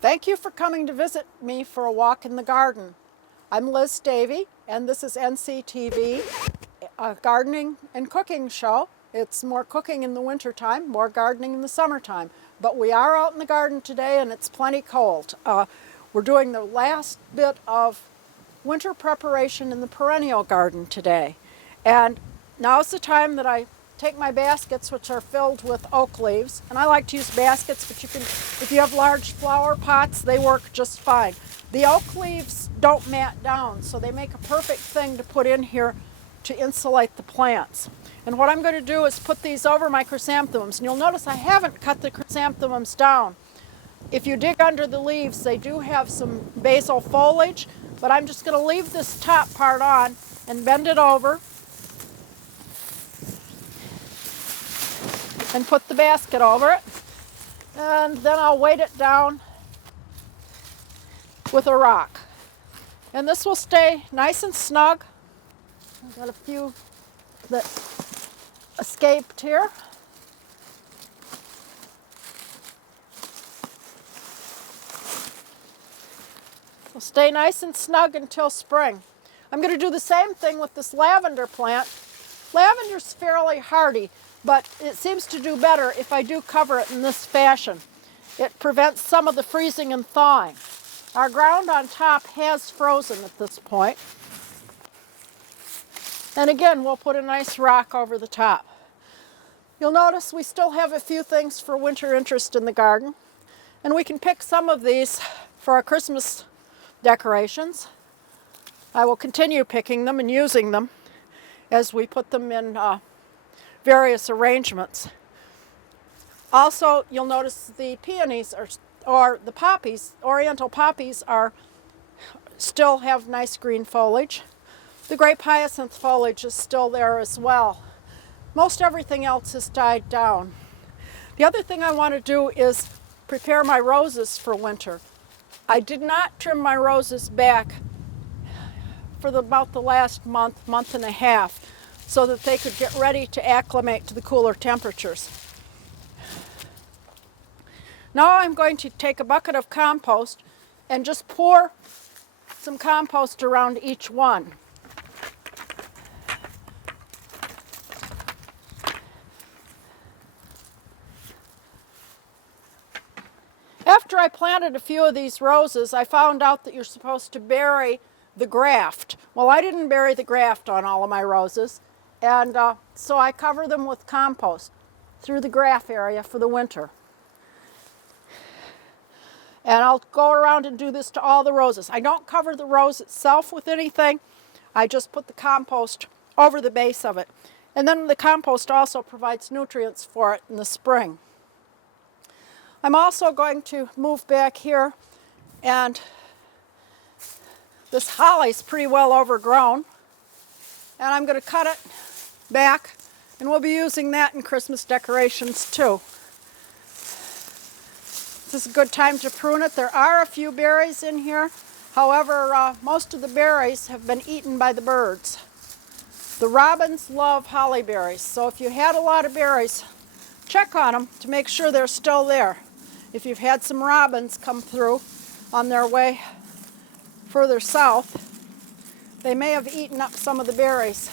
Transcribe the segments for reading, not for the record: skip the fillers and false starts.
Thank you for coming to visit me for a walk in the garden. I'm Liz Davey, and this is NCTV, a gardening and cooking show. It's more cooking in the wintertime, more gardening in the summertime. But we are out in the garden today, and it's plenty cold. We're doing the last bit of winter preparation in the perennial garden today. And now's the time that I take my baskets, which are filled with oak leaves, and I like to use baskets, but you can, if you have large flower pots, they work just fine. The oak leaves don't mat down, so they make a perfect thing to put in here to insulate the plants. And what I'm going to do is put these over my chrysanthemums, and you'll notice I haven't cut the chrysanthemums down. If you dig under the leaves, they do have some basal foliage, but I'm just going to leave this top part on and bend it over and put the basket over it, and then I'll weight it down with a rock. And this will stay nice and snug. I've got a few that escaped here. It'll stay nice and snug until spring. I'm going to do the same thing with this lavender plant. Lavender's fairly hardy, but it seems to do better if I do cover it in this fashion. It prevents some of the freezing and thawing. Our ground on top has frozen at this point. And again, we'll put a nice rock over the top. You'll notice we still have a few things for winter interest in the garden, and we can pick some of these for our Christmas decorations. I will continue picking them and using them as we put them in various arrangements. Also, you'll notice the peonies or the poppies, oriental poppies, still have nice green foliage. The grape hyacinth foliage is still there as well. Most everything else has died down. The other thing I want to do is prepare my roses for winter. I did not trim my roses back for about the last month and a half, so that they could get ready to acclimate to the cooler temperatures. Now I'm going to take a bucket of compost and just pour some compost around each one. After I planted a few of these roses, I found out that you're supposed to bury the graft. Well, I didn't bury the graft on all of my roses. And so I cover them with compost through the graft area for the winter. And I'll go around and do this to all the roses. I don't cover the rose itself with anything. I just put the compost over the base of it. And then the compost also provides nutrients for it in the spring. I'm also going to move back here, and this holly's pretty well overgrown. And I'm going to cut it back, and we'll be using that in Christmas decorations too. This is a good time to prune it. There are a few berries in here. However, most of the berries have been eaten by the birds. The robins love holly berries, so if you had a lot of berries, check on them to make sure they're still there. If you've had some robins come through on their way further south, they may have eaten up some of the berries.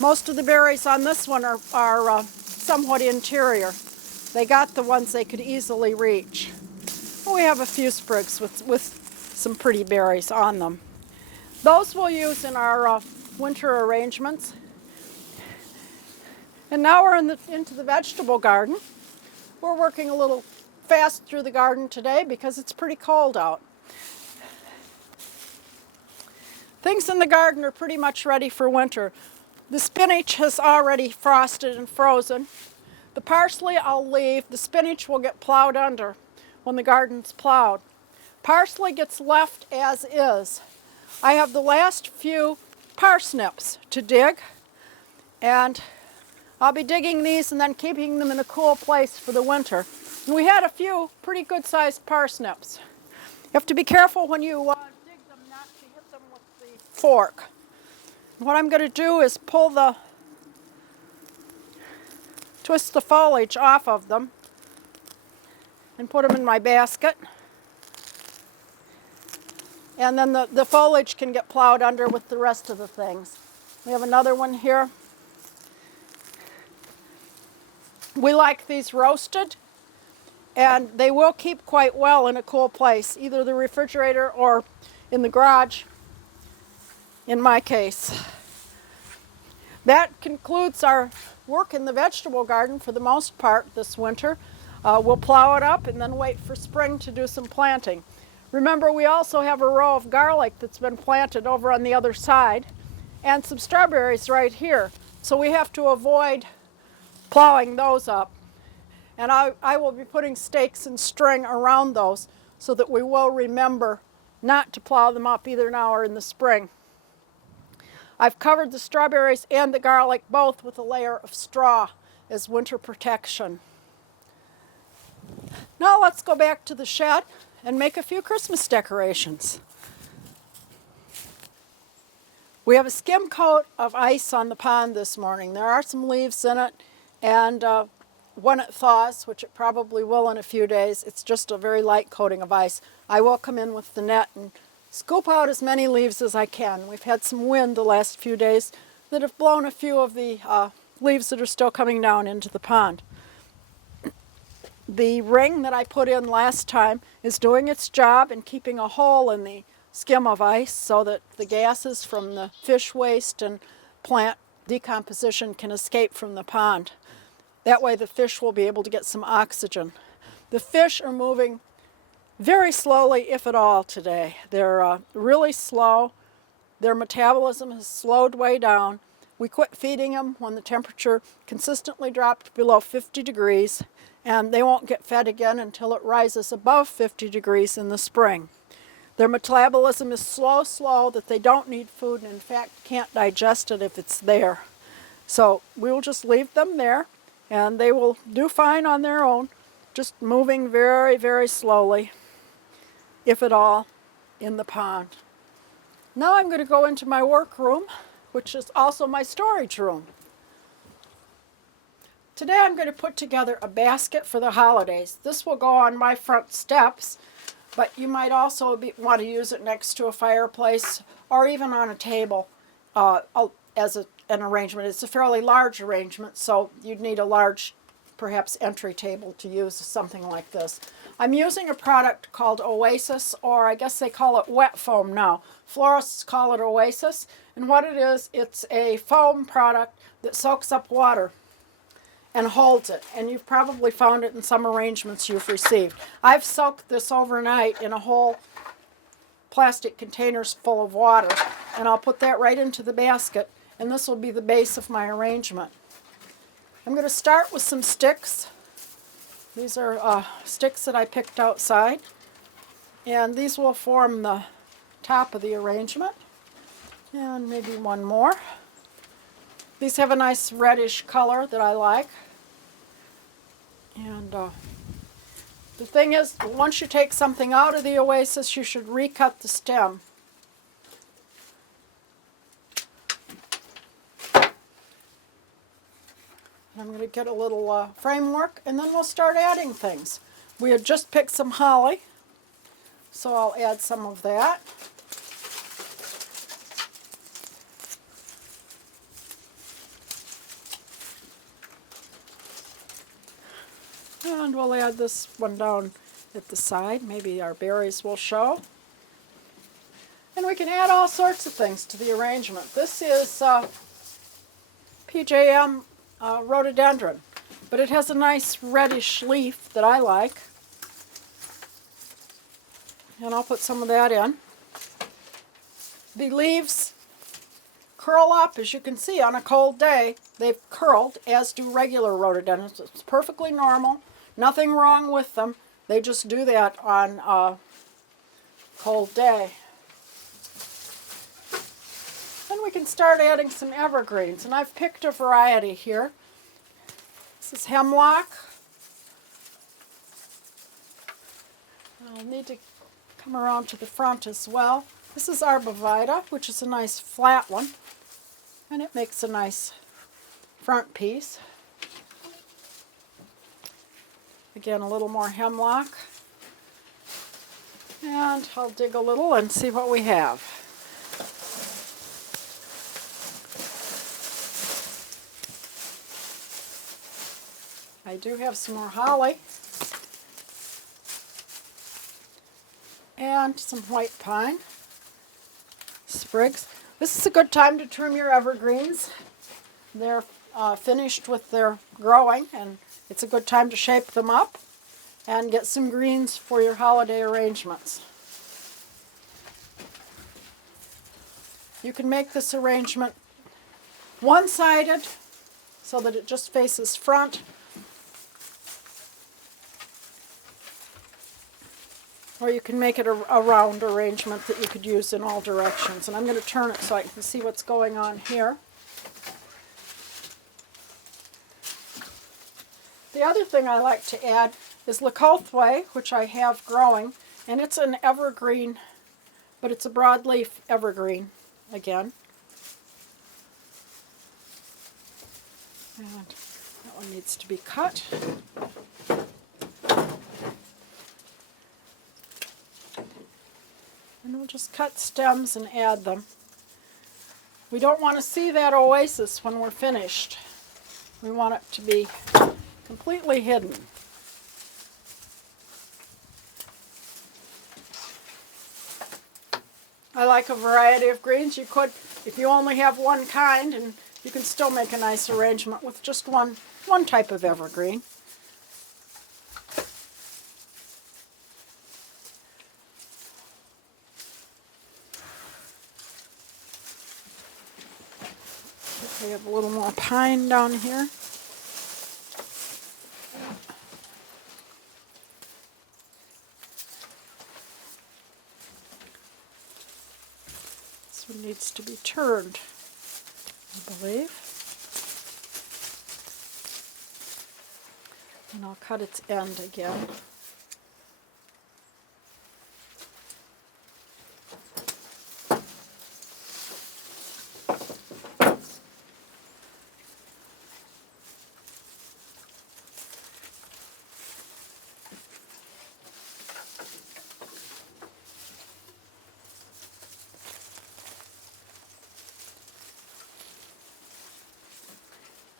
Most of the berries on this one are somewhat interior. They got the ones they could easily reach. We have a few sprigs with some pretty berries on them. Those we'll use in our winter arrangements. And now we're into the vegetable garden. We're working a little fast through the garden today because it's pretty cold out. Things in the garden are pretty much ready for winter. The spinach has already frosted and frozen. The parsley I'll leave. The spinach will get plowed under when the garden's plowed. Parsley gets left as is. I have the last few parsnips to dig, and I'll be digging these and then keeping them in a cool place for the winter. And we had a few pretty good-sized parsnips. You have to be careful when you dig them not to hit them with the fork. What I'm going to do is twist the foliage off of them and put them in my basket. And then the foliage can get plowed under with the rest of the things. We have another one here. We like these roasted, and they will keep quite well in a cool place, either the refrigerator or in the garage, in my case. That concludes our work in the vegetable garden for the most part this winter. We'll plow it up and then wait for spring to do some planting. Remember, we also have a row of garlic that's been planted over on the other side and some strawberries right here. So we have to avoid plowing those up. And I will be putting stakes and string around those so that we will remember not to plow them up either now or in the spring. I've covered the strawberries and the garlic both with a layer of straw as winter protection. Now let's go back to the shed and make a few Christmas decorations. We have a skim coat of ice on the pond this morning. There are some leaves in it, and when it thaws, which it probably will in a few days, it's just a very light coating of ice. I will come in with the net and scoop out as many leaves as I can. We've had some wind the last few days that have blown a few of the leaves that are still coming down into the pond. The ring that I put in last time is doing its job and keeping a hole in the skim of ice so that the gases from the fish waste and plant decomposition can escape from the pond. That way the fish will be able to get some oxygen. The fish are moving very slowly, if at all, today. They're really slow. Their metabolism has slowed way down. We quit feeding them when the temperature consistently dropped below 50 degrees, and they won't get fed again until it rises above 50 degrees in the spring. Their metabolism is slow that they don't need food and in fact can't digest it if it's there. So we will just leave them there and they will do fine on their own, just moving very, very slowly, if at all, in the pond. Now I'm going to go into my workroom, which is also my storage room. Today I'm going to put together a basket for the holidays. This will go on my front steps, but you might also want to use it next to a fireplace or even on a table as an arrangement. It's a fairly large arrangement, so you'd need a large, perhaps, entry table to use something like this. I'm using a product called Oasis, or I guess they call it wet foam now. Florists call it Oasis, and what it is, it's a foam product that soaks up water and holds it, and you've probably found it in some arrangements you've received. I've soaked this overnight in a whole plastic containers full of water, and I'll put that right into the basket, and this will be the base of my arrangement. I'm going to start with some sticks. These are sticks that I picked outside, and these will form the top of the arrangement, and maybe one more. These have a nice reddish color that I like. And the thing is, once you take something out of the Oasis, you should recut the stem. I'm going to get a little framework, and then we'll start adding things. We had just picked some holly, so I'll add some of that. And we'll add this one down at the side. Maybe our berries will show. And we can add all sorts of things to the arrangement. This is PJM rhododendron, but it has a nice reddish leaf that I like. And I'll put some of that in. The leaves curl up, as you can see, on a cold day. They've curled, as do regular rhododendrons. It's perfectly normal. Nothing wrong with them. They just do that on a cold day. Then we can start adding some evergreens, and I've picked a variety here. This is hemlock. I'll need to come around to the front as well. This is Arbovita, which is a nice flat one, and it makes a nice front piece. Again, a little more hemlock. And I'll dig a little and see what we have. I do have some more holly and some white pine sprigs. This is a good time to trim your evergreens. They're finished with their growing, and it's a good time to shape them up and get some greens for your holiday arrangements. You can make this arrangement one-sided so that it just faces front, or you can make it a round arrangement that you could use in all directions. And I'm going to turn it so I can see what's going on here. The other thing I like to add is Leucothwaite, which I have growing, and it's an evergreen, but it's a broadleaf evergreen again. And that one needs to be cut. And we'll just cut stems and add them. We don't want to see that oasis when we're finished. We want it to be completely hidden. I like a variety of greens. You could, if you only have one kind, and you can still make a nice arrangement with just one type of evergreen. We have a little more pine down here. This one needs to be turned, I believe. And I'll cut its end again.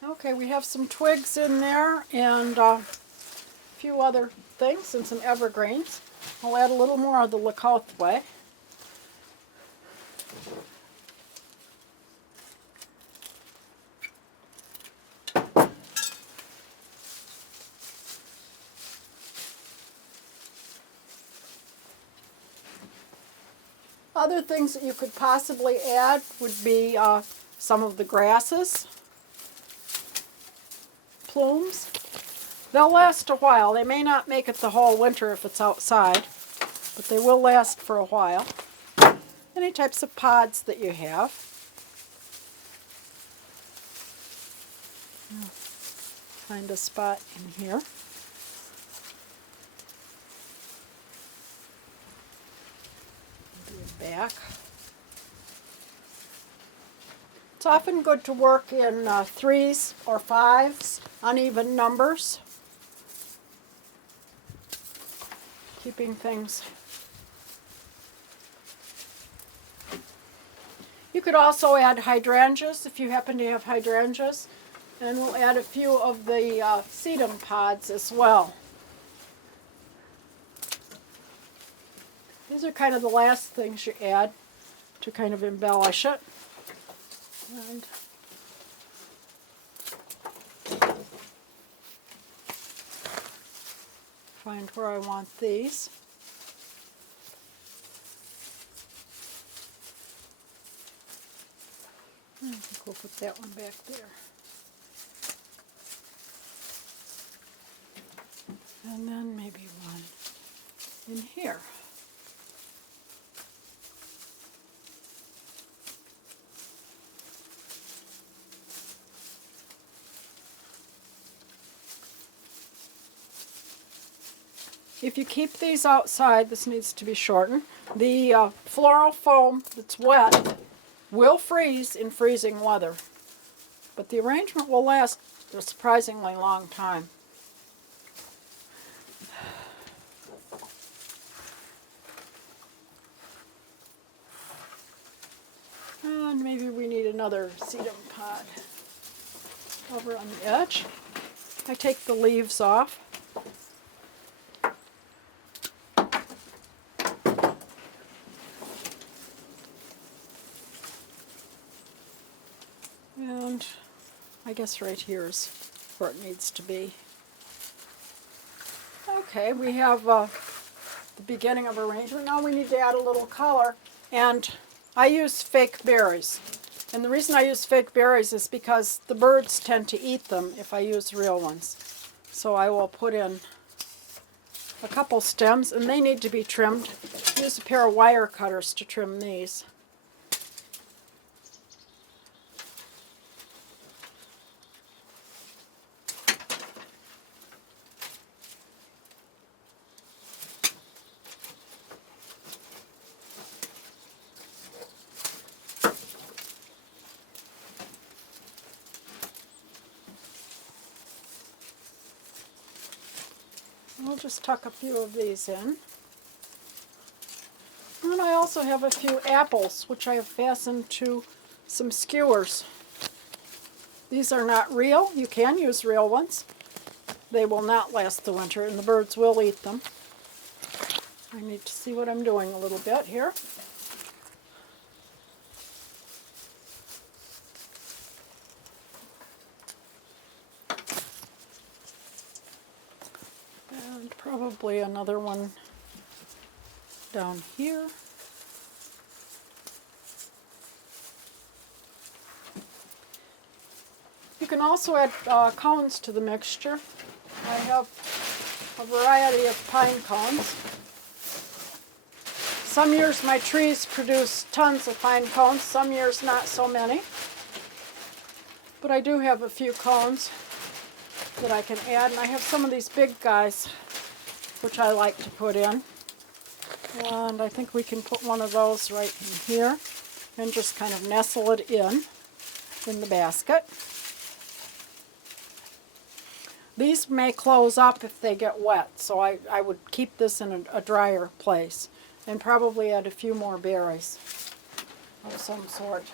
Okay, we have some twigs in there and a few other things and some evergreens. I'll add a little more of the Leucothwaite. Other things that you could possibly add would be some of the grasses. Plumes. They'll last a while. They may not make it the whole winter if it's outside, but they will last for a while. Any types of pods that you have. Find a spot in here. Maybe a back. It's often good to work in 3s or 5s, uneven numbers, keeping things. You could also add hydrangeas if you happen to have hydrangeas, and we'll add a few of the sedum pods as well. These are kind of the last things you add to kind of embellish it. And find where I want these. I think we'll put that one back there. And then maybe one in here. if you keep these outside, this needs to be shortened, the floral foam that's wet will freeze in freezing weather. But the arrangement will last a surprisingly long time. And maybe we need another sedum pod over on the edge. I take the leaves off. And I guess right here is where it needs to be. Okay, we have the beginning of arrangement. Now we need to add a little color, and I use fake berries. And the reason I use fake berries is because the birds tend to eat them if I use real ones. So I will put in a couple stems, and they need to be trimmed. Use a pair of wire cutters to trim these. We'll just tuck a few of these in. And then I also have a few apples, which I have fastened to some skewers. These are not real. You can use real ones. They will not last the winter, and the birds will eat them. I need to see what I'm doing a little bit here. And probably another one down here. You can also add cones to the mixture. I have a variety of pine cones. Some years my trees produce tons of pine cones, some years not so many. But I do have a few cones that I can add, and I have some of these big guys which I like to put in. And I think we can put one of those right in here and just kind of nestle it in the basket. These may close up if they get wet, so I would keep this in a drier place and probably add a few more berries of some sort.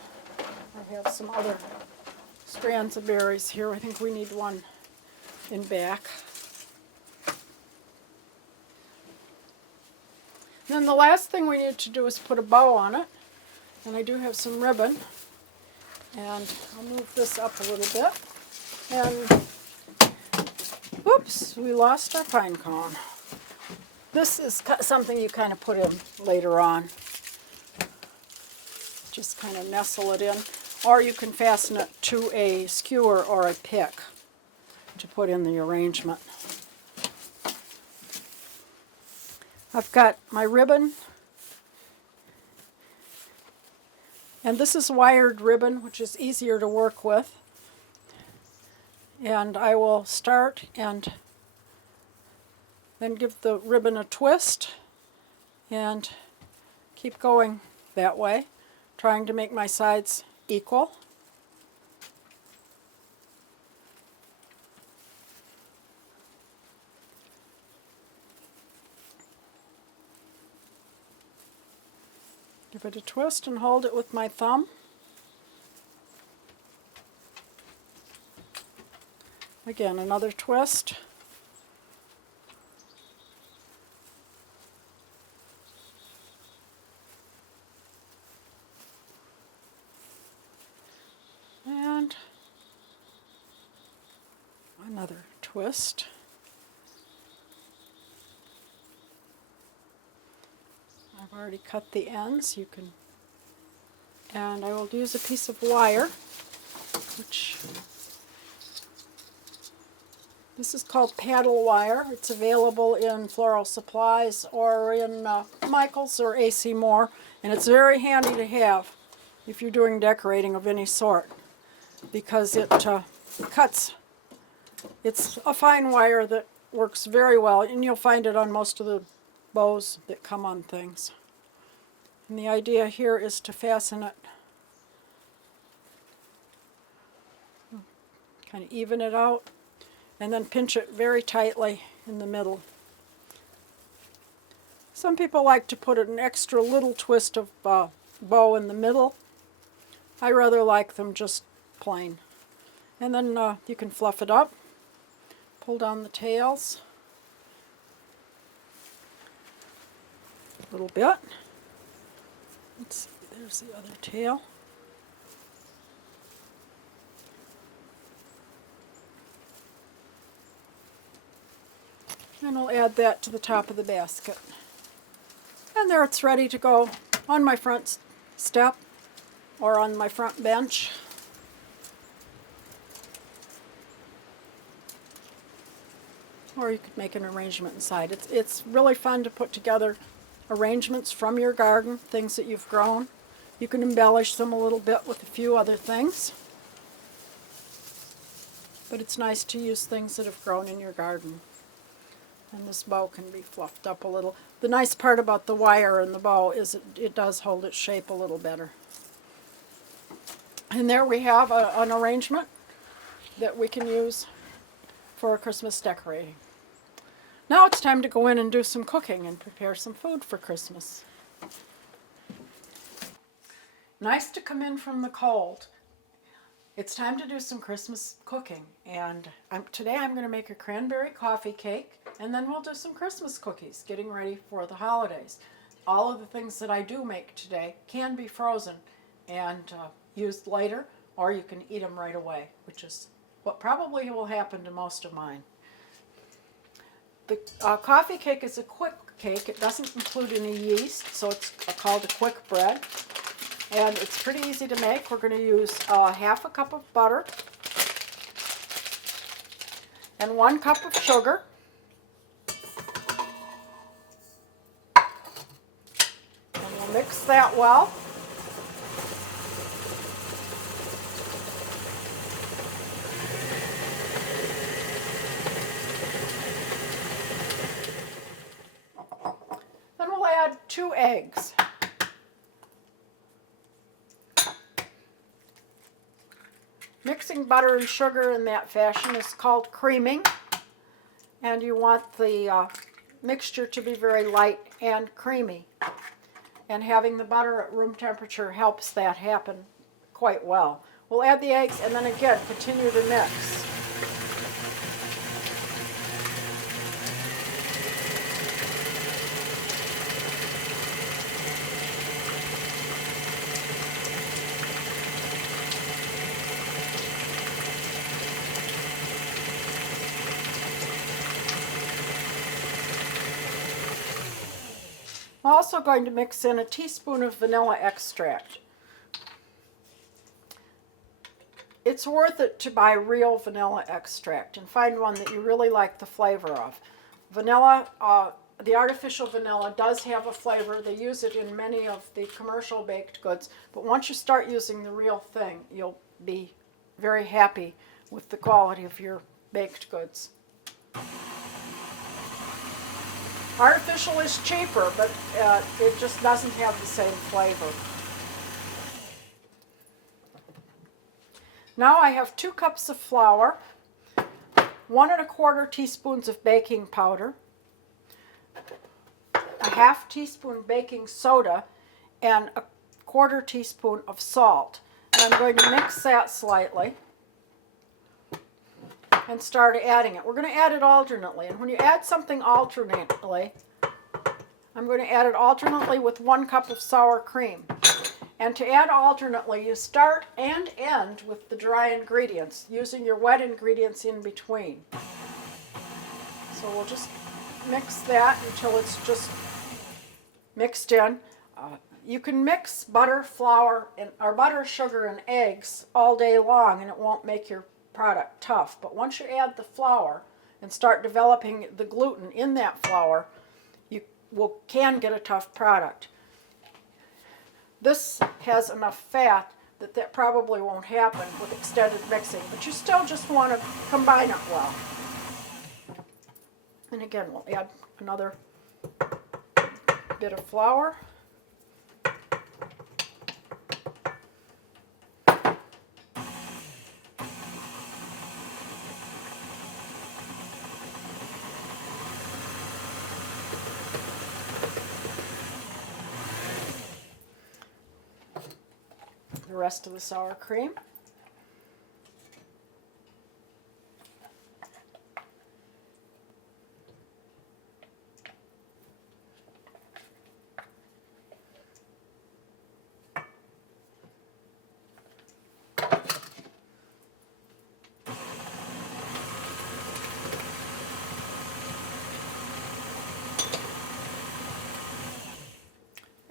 I have some other strands of berries here. I think we need one in back. Then the last thing we need to do is put a bow on it, and I do have some ribbon, and I'll move this up a little bit, and oops, we lost our pine cone. This is something you kind of put in later on. Just kind of nestle it in, or you can fasten it to a skewer or a pick to put in the arrangement. I've got my ribbon, and this is wired ribbon, which is easier to work with. And I will start and then give the ribbon a twist and keep going that way, trying to make my sides equal. Give it a twist and hold it with my thumb. Again, another twist. And another twist. I've already cut the ends, and I will use a piece of wire, which this is called paddle wire. It's available in Floral Supplies or in Michael's or AC Moore, and it's very handy to have if you're doing decorating of any sort, because it cuts. It's a fine wire that works very well, and you'll find it on most of the bows that come on things. And the idea here is to fasten it, kind of even it out, and then pinch it very tightly in the middle. Some people like to put an extra little twist of bow in the middle. I rather like them just plain. And then you can fluff it up, pull down the tails a little bit. Let's see, there's the other tail. And I'll add that to the top of the basket. And there it's ready to go on my front step or on my front bench. Or you could make an arrangement inside. It's really fun to put together arrangements from your garden, things that you've grown. You can embellish them a little bit with a few other things. But it's nice to use things that have grown in your garden. And this bow can be fluffed up a little. The nice part about the wire in the bow is it does hold its shape a little better. And there we have an arrangement that we can use for Christmas decorating. Now it's time to go in and do some cooking and prepare some food for Christmas. Nice to come in from the cold. It's time to do some Christmas cooking, and today I'm going to make a cranberry coffee cake, and then we'll do some Christmas cookies, getting ready for the holidays. All of the things that I do make today can be frozen and used later, or you can eat them right away, which is what probably will happen to most of mine. The coffee cake is a quick cake. It doesn't include any yeast, so it's called a quick bread. And it's pretty easy to make. We're going to use half a cup of butter and 1 cup of sugar. And we'll mix that well. Then we'll add 2 eggs. Mixing butter and sugar in that fashion is called creaming, and you want the mixture to be very light and creamy. And having the butter at room temperature helps that happen quite well. We'll add the eggs and then again continue to mix. I'm also going to mix in a teaspoon of vanilla extract. It's worth it to buy real vanilla extract and find one that you really like the flavor of. Vanilla, the artificial vanilla does have a flavor. They use it in many of the commercial baked goods, but once you start using the real thing, you'll be very happy with the quality of your baked goods. Artificial is cheaper, but it just doesn't have the same flavor. Now I have 2 cups of flour, 1 1/4 teaspoons of baking powder, a 1/2 teaspoon baking soda, and a 1/4 teaspoon of salt. And I'm going to mix that slightly and start adding it. We're going to add it alternately, and when you add something alternately, I'm going to add it alternately with 1 cup of sour cream. And to add alternately, you start and end with the dry ingredients, using your wet ingredients in between. So we'll just mix that until it's just mixed in. You can mix butter, flour, or butter, sugar, and eggs all day long, and it won't make your product tough. But once you add the flour and start developing the gluten in that flour, you can get a tough product. This has enough fat that probably won't happen with extended mixing, but you still just want to combine it well. And again, we'll add another bit of flour. The rest of the sour cream.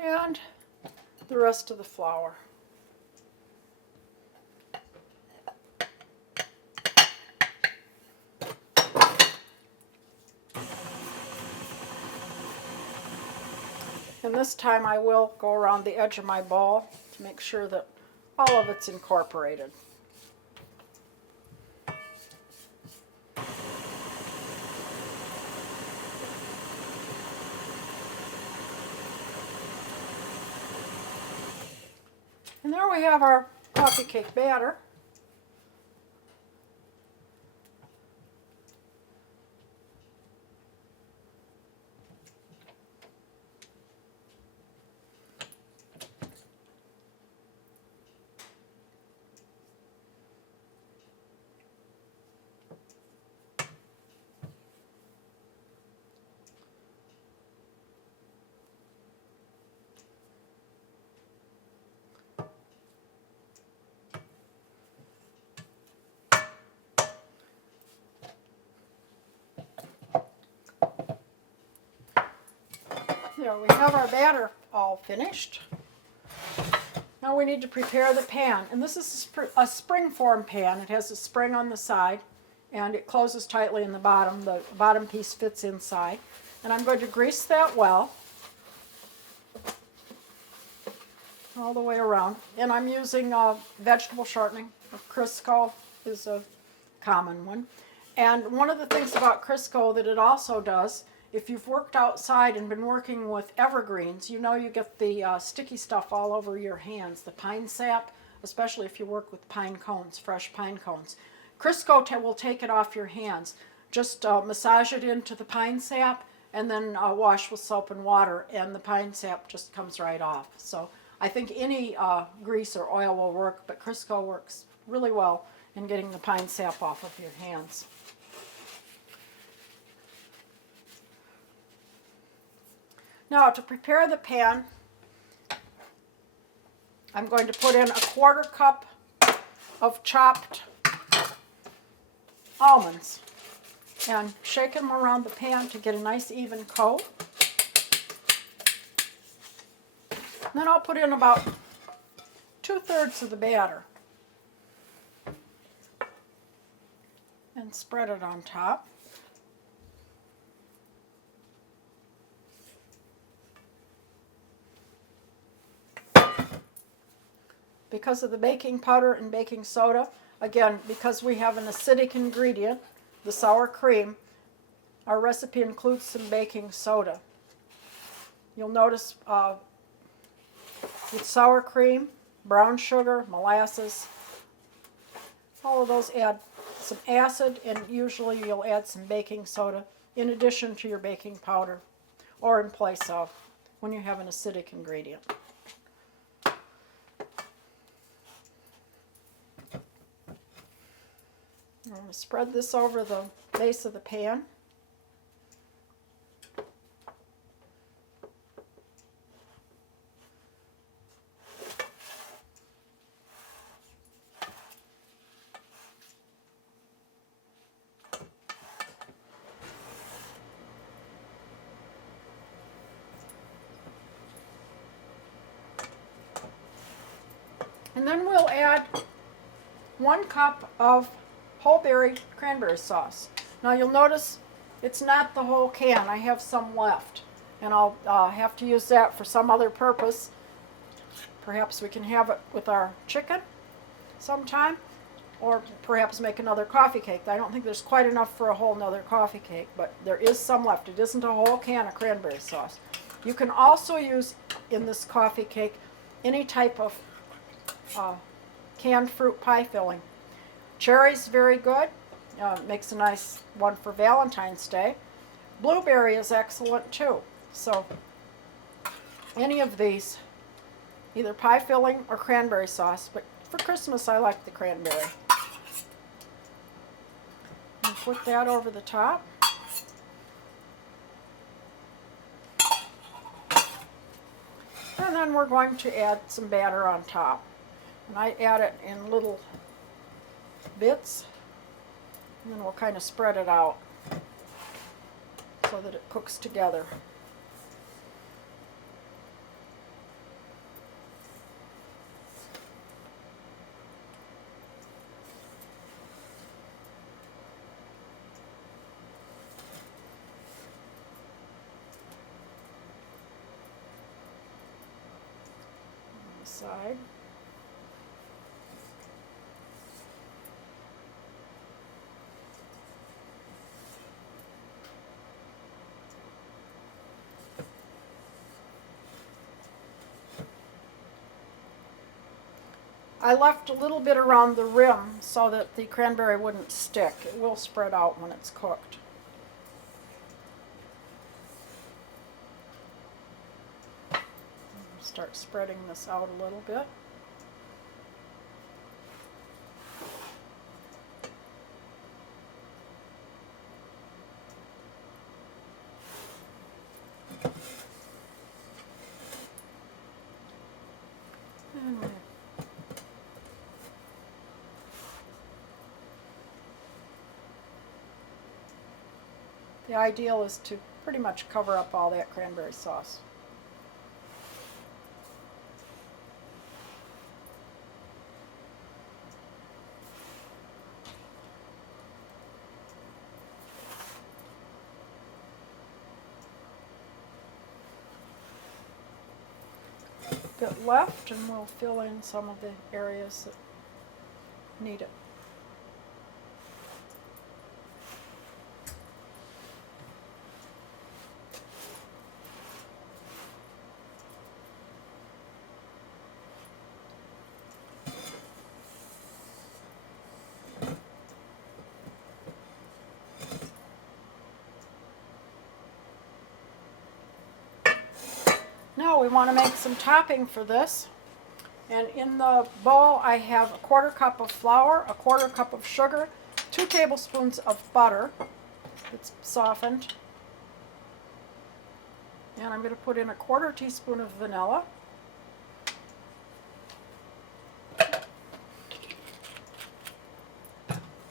And the rest of the flour. And this time I will go around the edge of my bowl to make sure that all of it's incorporated. And there we have our coffee cake batter. There we have our batter all finished. Now we need to prepare the pan, and this is a spring-form pan. It has a spring on the side, and it closes tightly in the bottom. The bottom piece fits inside. And I'm going to grease that well all the way around. And I'm using vegetable shortening. Crisco is a common one. And one of the things about Crisco that it also does, if you've worked outside and been working with evergreens, you know you get the sticky stuff all over your hands, the pine sap, especially if you work with pine cones, fresh pine cones. Crisco will take it off your hands. Just massage it into the pine sap and then wash with soap and water, and the pine sap just comes right off. So I think any grease or oil will work, but Crisco works really well in getting the pine sap off of your hands. Now to prepare the pan, I'm going to put in a 1/4 cup of chopped almonds and shake them around the pan to get a nice even coat. Then I'll put in about 2/3 of the batter and spread it on top. Because of the baking powder and baking soda, again, because we have an acidic ingredient, the sour cream, our recipe includes some baking soda. You'll notice with sour cream, brown sugar, molasses, all of those add some acid, and usually you'll add some baking soda in addition to your baking powder or in place of when you have an acidic ingredient. I'm going to spread this over the base of the pan. And then we'll add 1 cup of whole berry cranberry sauce. Now you'll notice it's not the whole can. I have some left, and I'll have to use that for some other purpose. Perhaps we can have it with our chicken sometime. or perhaps make another coffee cake. I don't think there's quite enough for a whole nother coffee cake, but there is some left. It isn't a whole can of cranberry sauce. You can also use in this coffee cake any type of canned fruit pie filling. Cherry's very good. Makes a nice one for Valentine's Day. Blueberry is excellent too. So any of these, either pie filling or cranberry sauce, but for Christmas I like the cranberry. And put that over the top. And then we're going to add some batter on top. And I add it in little bits, and then we'll kind of spread it out so that it cooks together. On the side. I left a little bit around the rim so that the cranberry wouldn't stick. It will spread out when it's cooked. Start spreading this out a little bit. And the ideal is to pretty much cover up all that cranberry sauce. A bit left, and we'll fill in some of the areas that need it. Now we want to make some topping for this. And in the bowl I have a 1/4 cup of flour, a 1/4 cup of sugar, 2 tablespoons of butter that's softened. And I'm going to put in a 1/4 teaspoon of vanilla.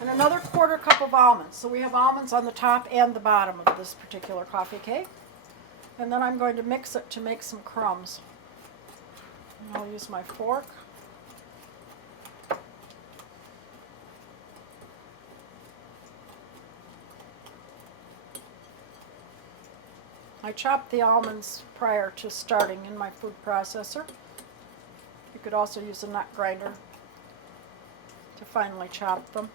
And another 1/4 cup of almonds. So we have almonds on the top and the bottom of this particular coffee cake. And then I'm going to mix it to make some crumbs. And I'll use my fork. I chopped the almonds prior to starting in my food processor. You could also use a nut grinder to finely chop them.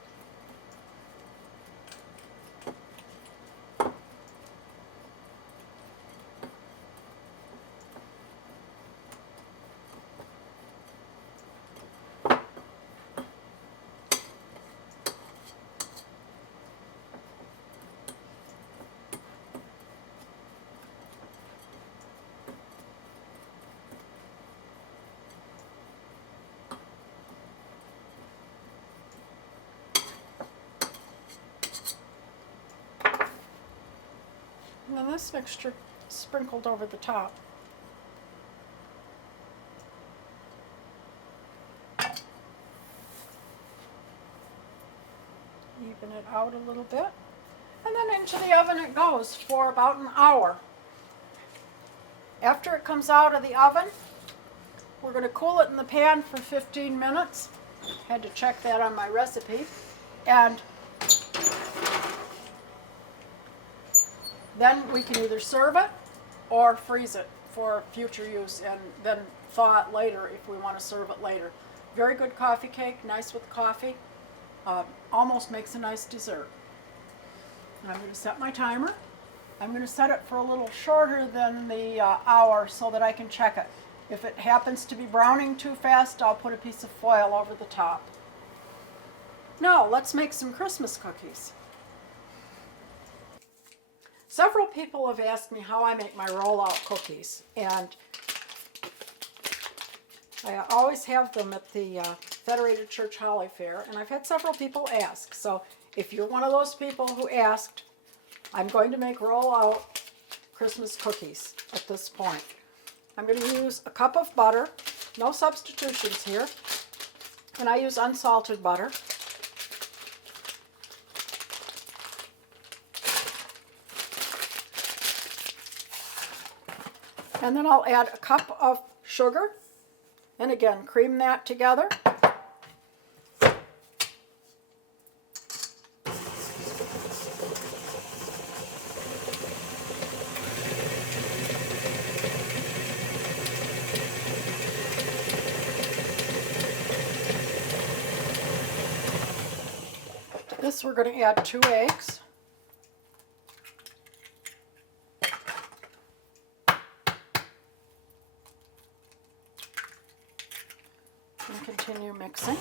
And then this mixture sprinkled over the top. Even it out a little bit. And then into the oven it goes for about an hour. After it comes out of the oven, we're going to cool it in the pan for 15 minutes. Had to check that on my recipe. And then we can either serve it or freeze it for future use and then thaw it later if we want to serve it later. Very good coffee cake, nice with coffee. Almost makes a nice dessert. And I'm going to set my timer. I'm going to set it for a little shorter than the hour so that I can check it. If it happens to be browning too fast, I'll put a piece of foil over the top. Now, let's make some Christmas cookies. Several people have asked me how I make my rollout cookies, and I always have them at the Federated Church Holly Fair, and I've had several people ask. So if you're one of those people who asked, I'm going to make rollout Christmas cookies at this point. I'm going to use a cup of butter, no substitutions here, and I use unsalted butter. And then I'll add a cup of sugar, and again, cream that together. To this we're going to add 2 eggs. And continue mixing.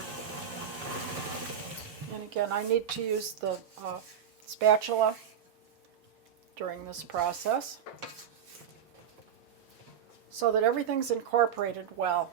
And again, I need to use the spatula during this process so that everything's incorporated well.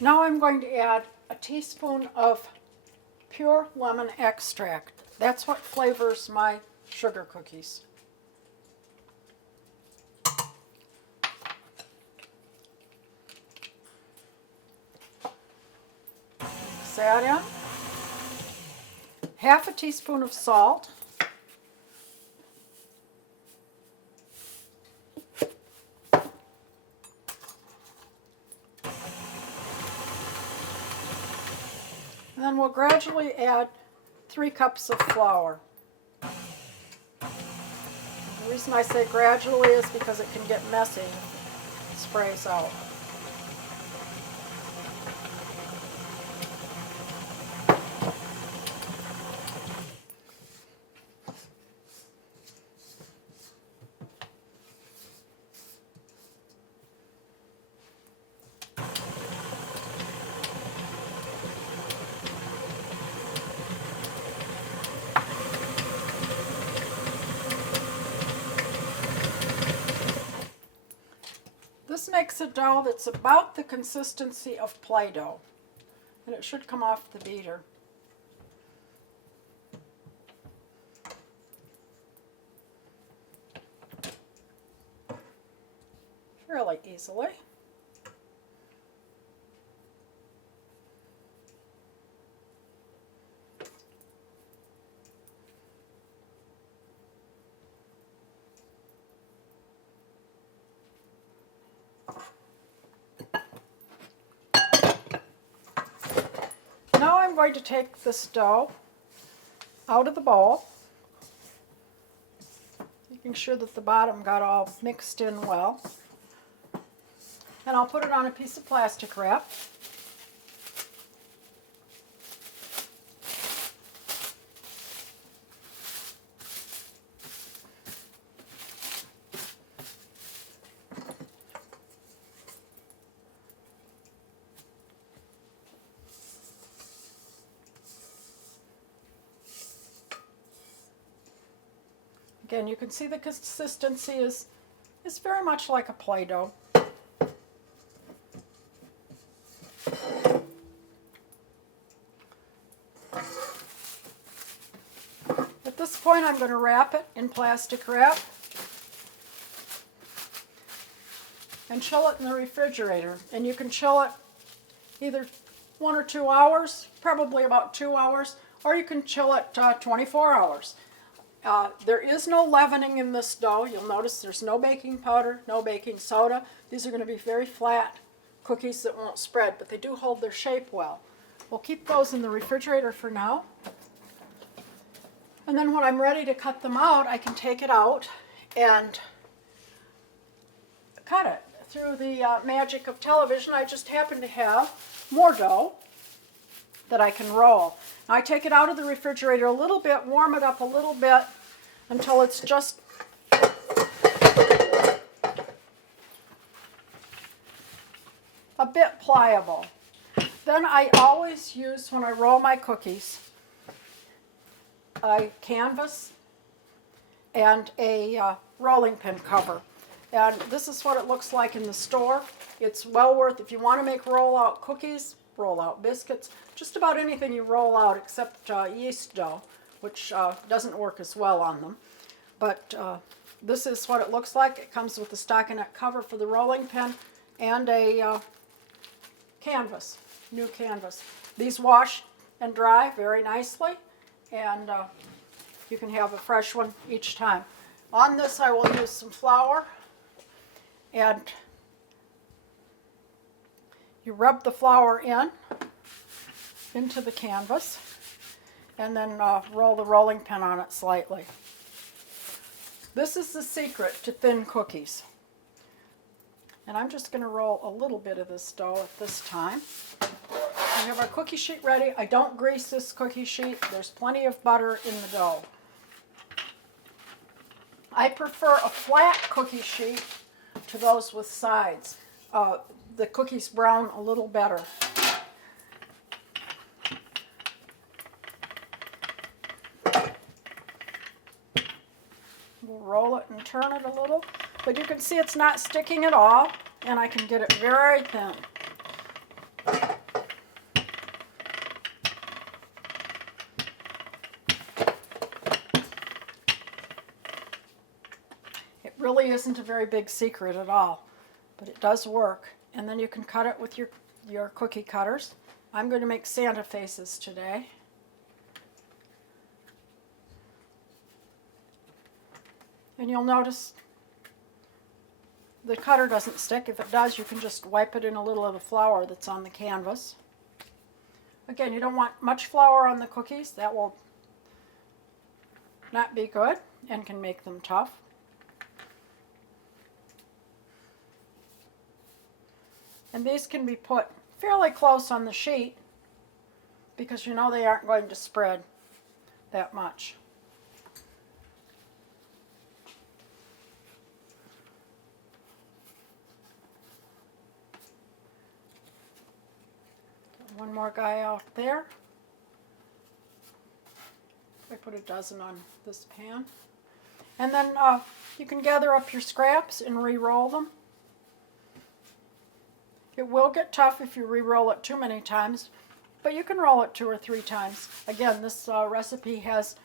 Now I'm going to add a teaspoon of pure lemon extract. That's what flavors my sugar cookies. Mix that in. Half a teaspoon of salt. And then we'll gradually add 3 cups of flour. The reason I say gradually is because it can get messy. It sprays out. This makes a dough that's about the consistency of Play-Doh, and it should come off the beater. Fairly easily. Now I'm going to take this dough out of the bowl, making sure that the bottom got all mixed in well. And I'll put it on a piece of plastic wrap. Again, you can see the consistency is very much like a Play-Doh. At this point, I'm going to wrap it in plastic wrap and chill it in the refrigerator. And you can chill it either 1 or 2 hours, probably about 2 hours, or you can chill it 24 hours. There is no leavening in this dough. You'll notice there's no baking powder, no baking soda. These are going to be very flat cookies that won't spread, but they do hold their shape well. We'll keep those in the refrigerator for now. And then when I'm ready to cut them out, I can take it out and cut it. Through the magic of television, I just happen to have more dough that I can roll. Now I take it out of the refrigerator a little bit, warm it up a little bit until it's just a bit pliable. Then I always use, when I roll my cookies, a canvas and a rolling pin cover. And this is what it looks like in the store. It's well worth, if you want to make roll-out cookies, roll-out biscuits, just about anything you roll out except yeast dough, which doesn't work as well on them. But this is what it looks like. It comes with a stockinette cover for the rolling pin and a canvas, new canvas. These wash and dry very nicely, and you can have a fresh one each time. On this I will use some flour, and you rub the flour into the canvas and then roll the rolling pin on it slightly. This is the secret to thin cookies. And I'm just going to roll a little bit of this dough at this time. We have our cookie sheet ready. I don't grease this cookie sheet. There's plenty of butter in the dough. I prefer a flat cookie sheet to those with sides. The cookies brown a little better. We'll roll it and turn it a little, but you can see it's not sticking at all, and I can get it very thin. It really isn't a very big secret at all, but it does work. And then you can cut it with your cookie cutters. I'm going to make Santa faces today. And you'll notice the cutter doesn't stick. If it does, you can just wipe it in a little of the flour that's on the canvas. Again, you don't want much flour on the cookies. That will not be good and can make them tough. And these can be put fairly close on the sheet because you know they aren't going to spread that much. Got one more guy out there. I put a dozen on this pan. And then you can gather up your scraps and re-roll them. It will get tough if you re-roll it too many times, but you can roll it 2 or 3 times. Again, this recipe has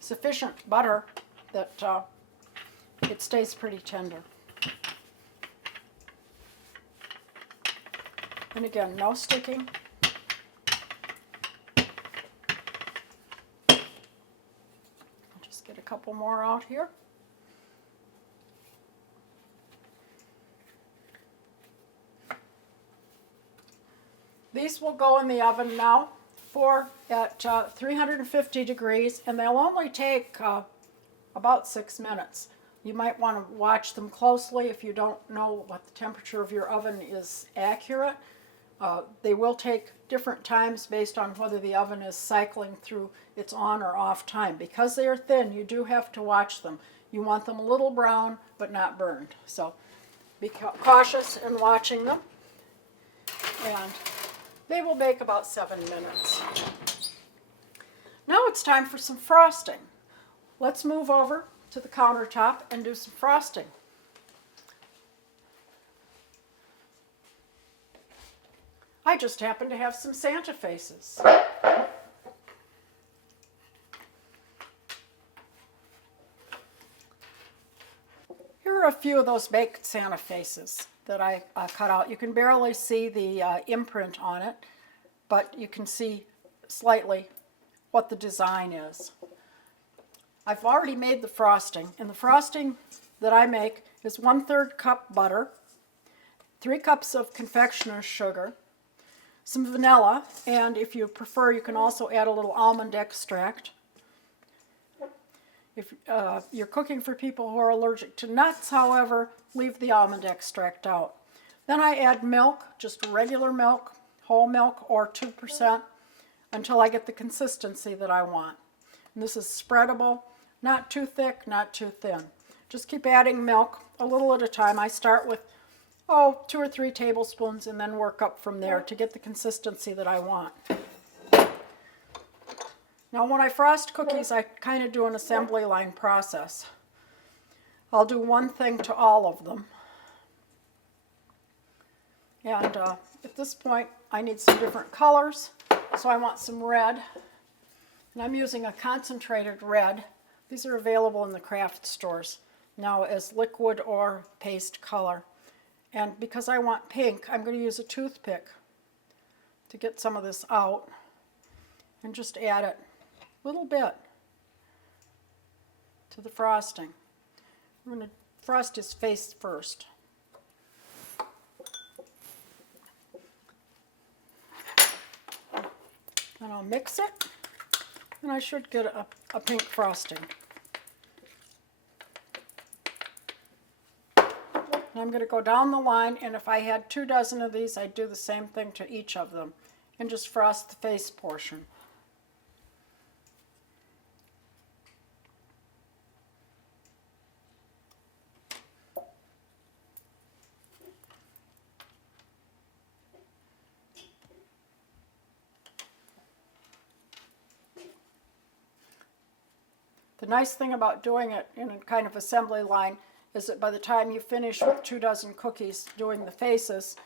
sufficient butter that it stays pretty tender. And again, no sticking. I'll just get a couple more out here. These will go in the oven now at 350 degrees, and they'll only take about 6 minutes. You might want to watch them closely if you don't know what the temperature of your oven is accurate. They will take different times based on whether the oven is cycling through its on or off time. Because they are thin, you do have to watch them. You want them a little brown, but not burned. So be cautious in watching them. And they will bake about 7 minutes. Now it's time for some frosting. Let's move over to the countertop and do some frosting. I just happen to have some Santa faces. Here are a few of those baked Santa faces that I cut out. You can barely see the imprint on it, but you can see slightly what the design is. I've already made the frosting, and the frosting that I make is 1/3 cup butter, 3 cups of confectioner's sugar, some vanilla, and if you prefer, you can also add a little almond extract. If you're cooking for people who are allergic to nuts, however, leave the almond extract out. Then I add milk, just regular milk, whole milk or 2%, until I get the consistency that I want. And this is spreadable, not too thick, not too thin. Just keep adding milk a little at a time. I start with 2 or 3 tablespoons and then work up from there to get the consistency that I want. Now when I frost cookies, I kind of do an assembly line process. I'll do one thing to all of them. And at this point, I need some different colors. So I want some red. And I'm using a concentrated red. These are available in the craft stores now as liquid or paste color. And because I want pink, I'm going to use a toothpick to get some of this out and just add it a little bit to the frosting. I'm going to frost his face first. And I'll mix it, and I should get a pink frosting. And I'm going to go down the line, and if I had 2 dozen of these, I'd do the same thing to each of them and just frost the face portion. The nice thing about doing it in a kind of assembly line is that by the time you finish with 2 dozen cookies doing the faces,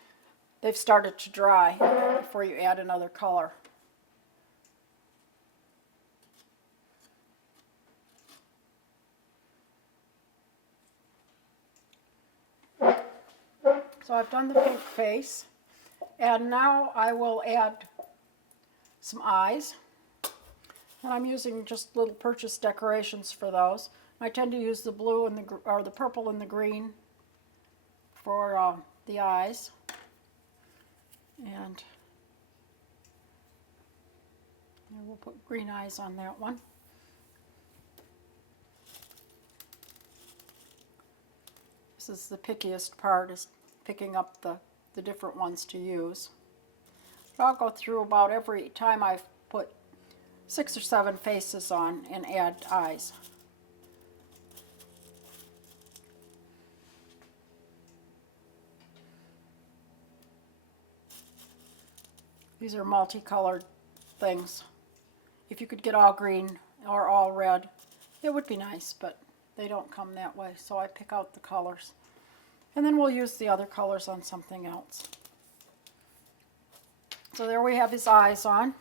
they've started to dry before you add another color. So I've done the pink face, and now I will add some eyes. And I'm using just little purchase decorations for those. I tend to use the blue and the purple and the green for the eyes. And we'll put green eyes on that one. This is the pickiest part, is picking up the different ones to use. But I'll go through about every time I've put 6 or 7 faces on and add eyes. These are multicolored things. If you could get all green or all red, it would be nice, but they don't come that way, so I pick out the colors. And then we'll use the other colors on something else. So there we have his eyes on.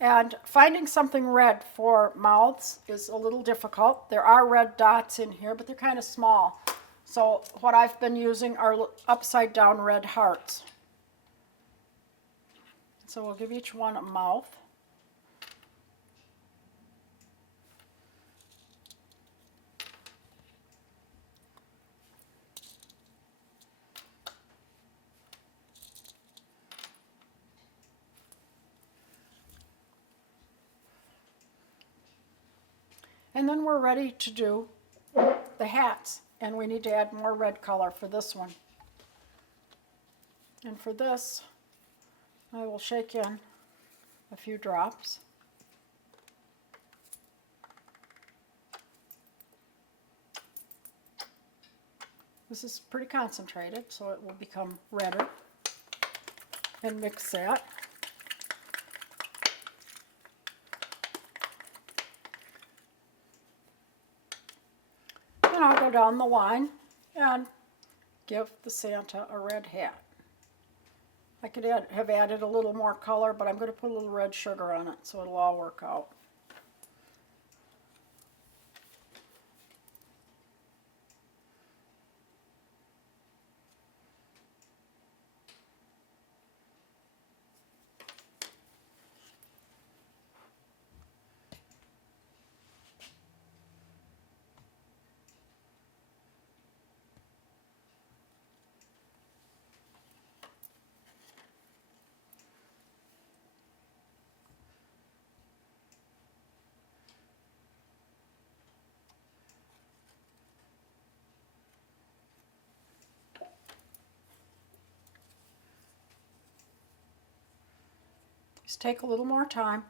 And finding something red for mouths is a little difficult. There are red dots in here, but they're kind of small. So what I've been using are upside down red hearts. So we'll give each one a mouth. And then we're ready to do the hats, and we need to add more red color for this one. And for this, I will shake in a few drops. This is pretty concentrated, so it will become redder. And mix that. And I'll go down the line and give the Santa a red hat. I could have added a little more color, but I'm going to put a little red sugar on it so it'll all work out. These take a little more time,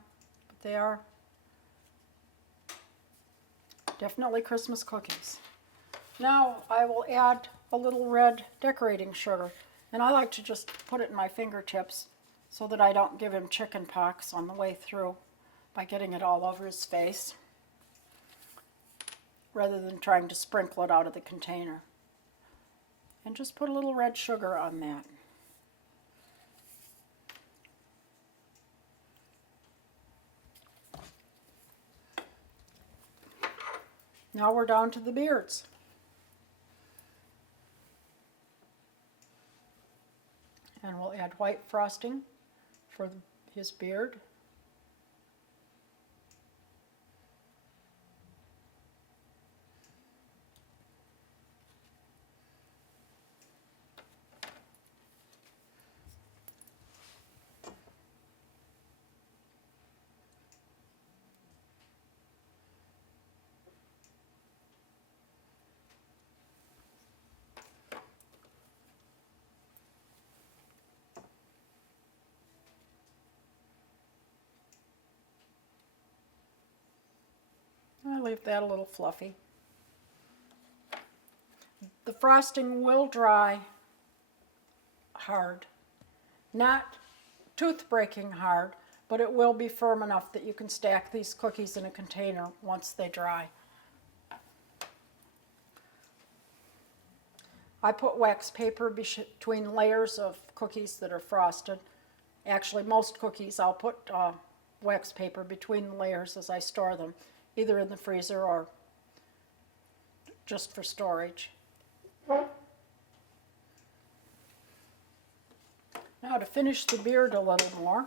but they are definitely Christmas cookies. Now I will add a little red decorating sugar, and I like to just put it in my fingertips so that I don't give him chicken pox on the way through by getting it all over his face, rather than trying to sprinkle it out of the container. And just put a little red sugar on that. Now we're down to the beards. And we'll add white frosting for his beard. I leave that a little fluffy. The frosting will dry hard. Not tooth-breaking hard, but it will be firm enough that you can stack these cookies in a container once they dry. I put wax paper between layers of cookies that are frosted. Actually, most cookies I'll put wax paper between the layers as I store them, either in the freezer or just for storage. Now to finish the beard a little more,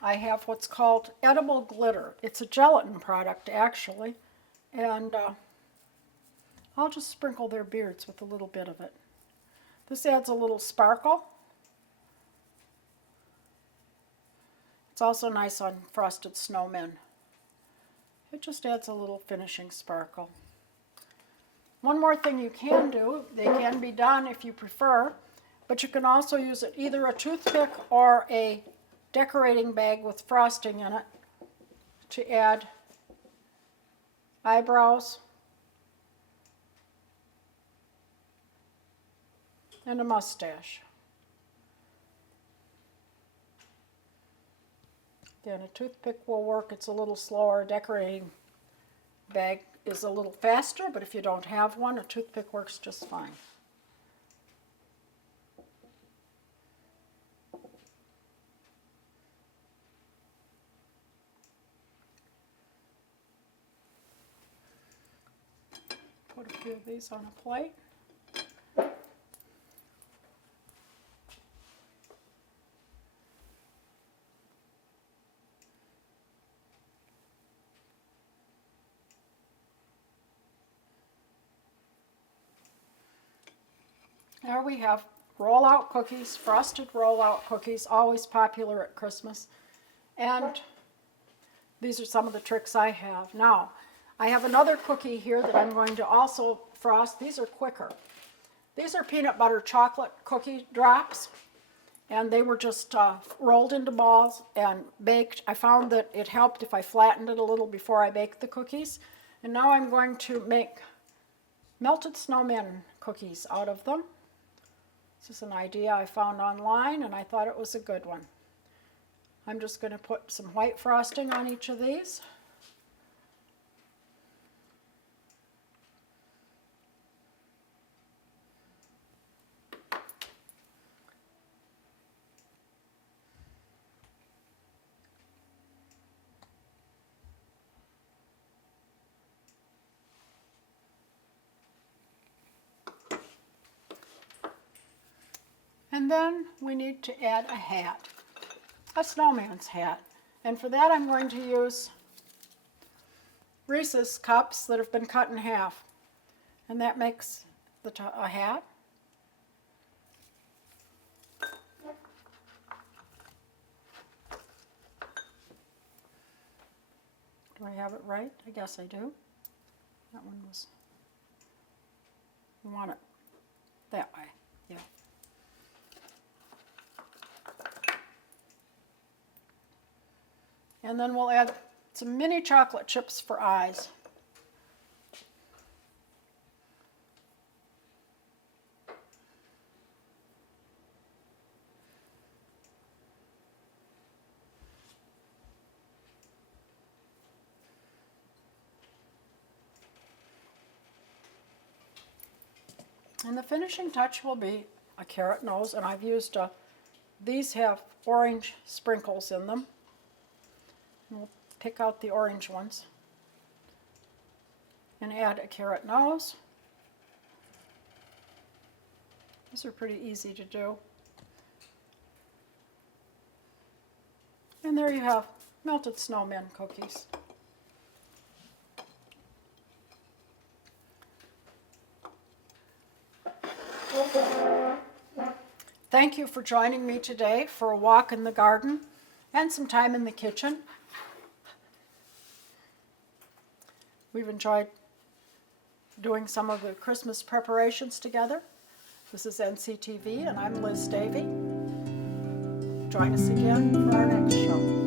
I have what's called edible glitter. It's a gelatin product actually, and I'll just sprinkle their beards with a little bit of it. This adds a little sparkle. It's also nice on frosted snowmen. It just adds a little finishing sparkle. One more thing you can do, they can be done if you prefer, but you can also use it either a toothpick or a decorating bag with frosting in it to add eyebrows and a mustache. Again, a toothpick will work. It's a little slower. A decorating bag is a little faster, but if you don't have one, a toothpick works just fine. Put a few of these on a plate. There we have roll-out cookies, frosted roll-out cookies, always popular at Christmas. And these are some of the tricks I have. Now, I have another cookie here that I'm going to also frost. These are quicker. These are peanut butter chocolate cookie drops, and they were just rolled into balls and baked. I found that it helped if I flattened it a little before I baked the cookies. And now I'm going to make melted snowman cookies out of them. This is an idea I found online, and I thought it was a good one. I'm just going to put some white frosting on each of these. And then we need to add a hat, a snowman's hat. And for that I'm going to use Reese's cups that have been cut in half. And that makes a hat. Do I have it right? I guess I do. That one was, you want it that way, yeah. And then we'll add some mini chocolate chips for eyes. And the finishing touch will be a carrot nose, and I've used these have orange sprinkles in them. And we'll pick out the orange ones and add a carrot nose. These are pretty easy to do. And there you have melted snowman cookies. Thank you for joining me today for a walk in the garden and some time in the kitchen. We've enjoyed doing some of the Christmas preparations together. This is NCTV and I'm Liz Davey. Join us again for our next show.